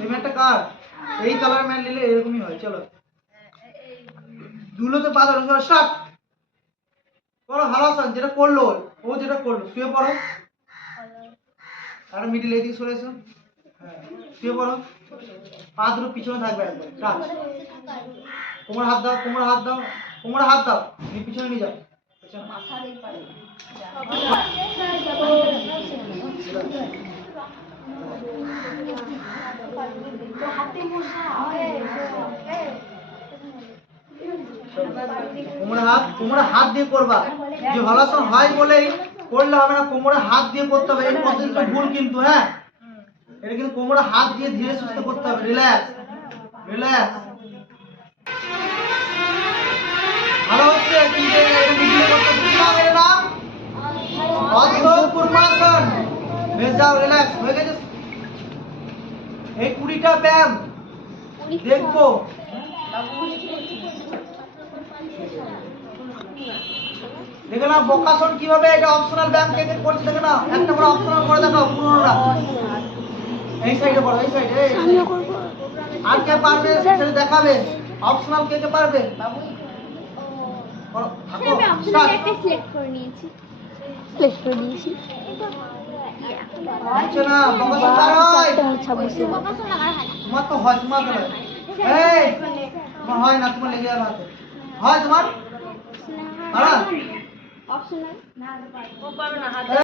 এই ম্যাটটা কার? এই colour matte নিলে এরকমই হয়। চলো দুলোতে পা ধরো, স্টার্ট করো। হালাসান যেটা করলো, ও যেটা করলো, শুয়ে পড়ো। আর মিডিল এদিকে সরে এসো। হ্যাঁ, শুয়ে পড়ো। পা দুটো পিছনে থাকবে একদম। টাচ। কোমর হাত দাও, কোমর হাত দাও, কোমরে হাত দাও। এই পিছনে নিয়ে যাও। কোমরে হাত দিয়ে করবা। যে হলাসন হয় বলেই করলে হবে না, কোমরে হাত দিয়ে করতে হবে। এই পদ্ধতিটা ভুল কিন্তু। হ্যাঁ, এটা কিন্তু কোমরে হাত দিয়ে ধীরে সুস্থে করতে হবে। Relax, relax. ভালো হচ্ছে কিন্তু এটা মিডিলে করতে দিলাম। এর নাম অর্ধ কুর্মাসন। বেশ, যাও, রিল্যাক্স হয়ে গেছে। এই 20টা ব্যায়াম দেখবো। দেখে না বকাসন কিভাবে, এটা অপশনাল ব্যায়াম কে কে করছে দেখে না। একটা করে অপশনাল করে দেখাও পুরোটা। এই সাইডে করো, এই সাইডে। আর কে পারবে সেটা দেখাবে। অপশনাল কে কে পারবে করো। থাকো, স্টার্ট। একটা সিলেক্ট করে নিয়েছি, সিলেক্ট করে দিয়েছি। হচ্ছে না বকাসন কার হয়? তোমার তো হয়, তোমার তো হয়। এই তোমার হয় না, তোমার লেগে যাবে হাতে। হয় তোমার? অপশনাল।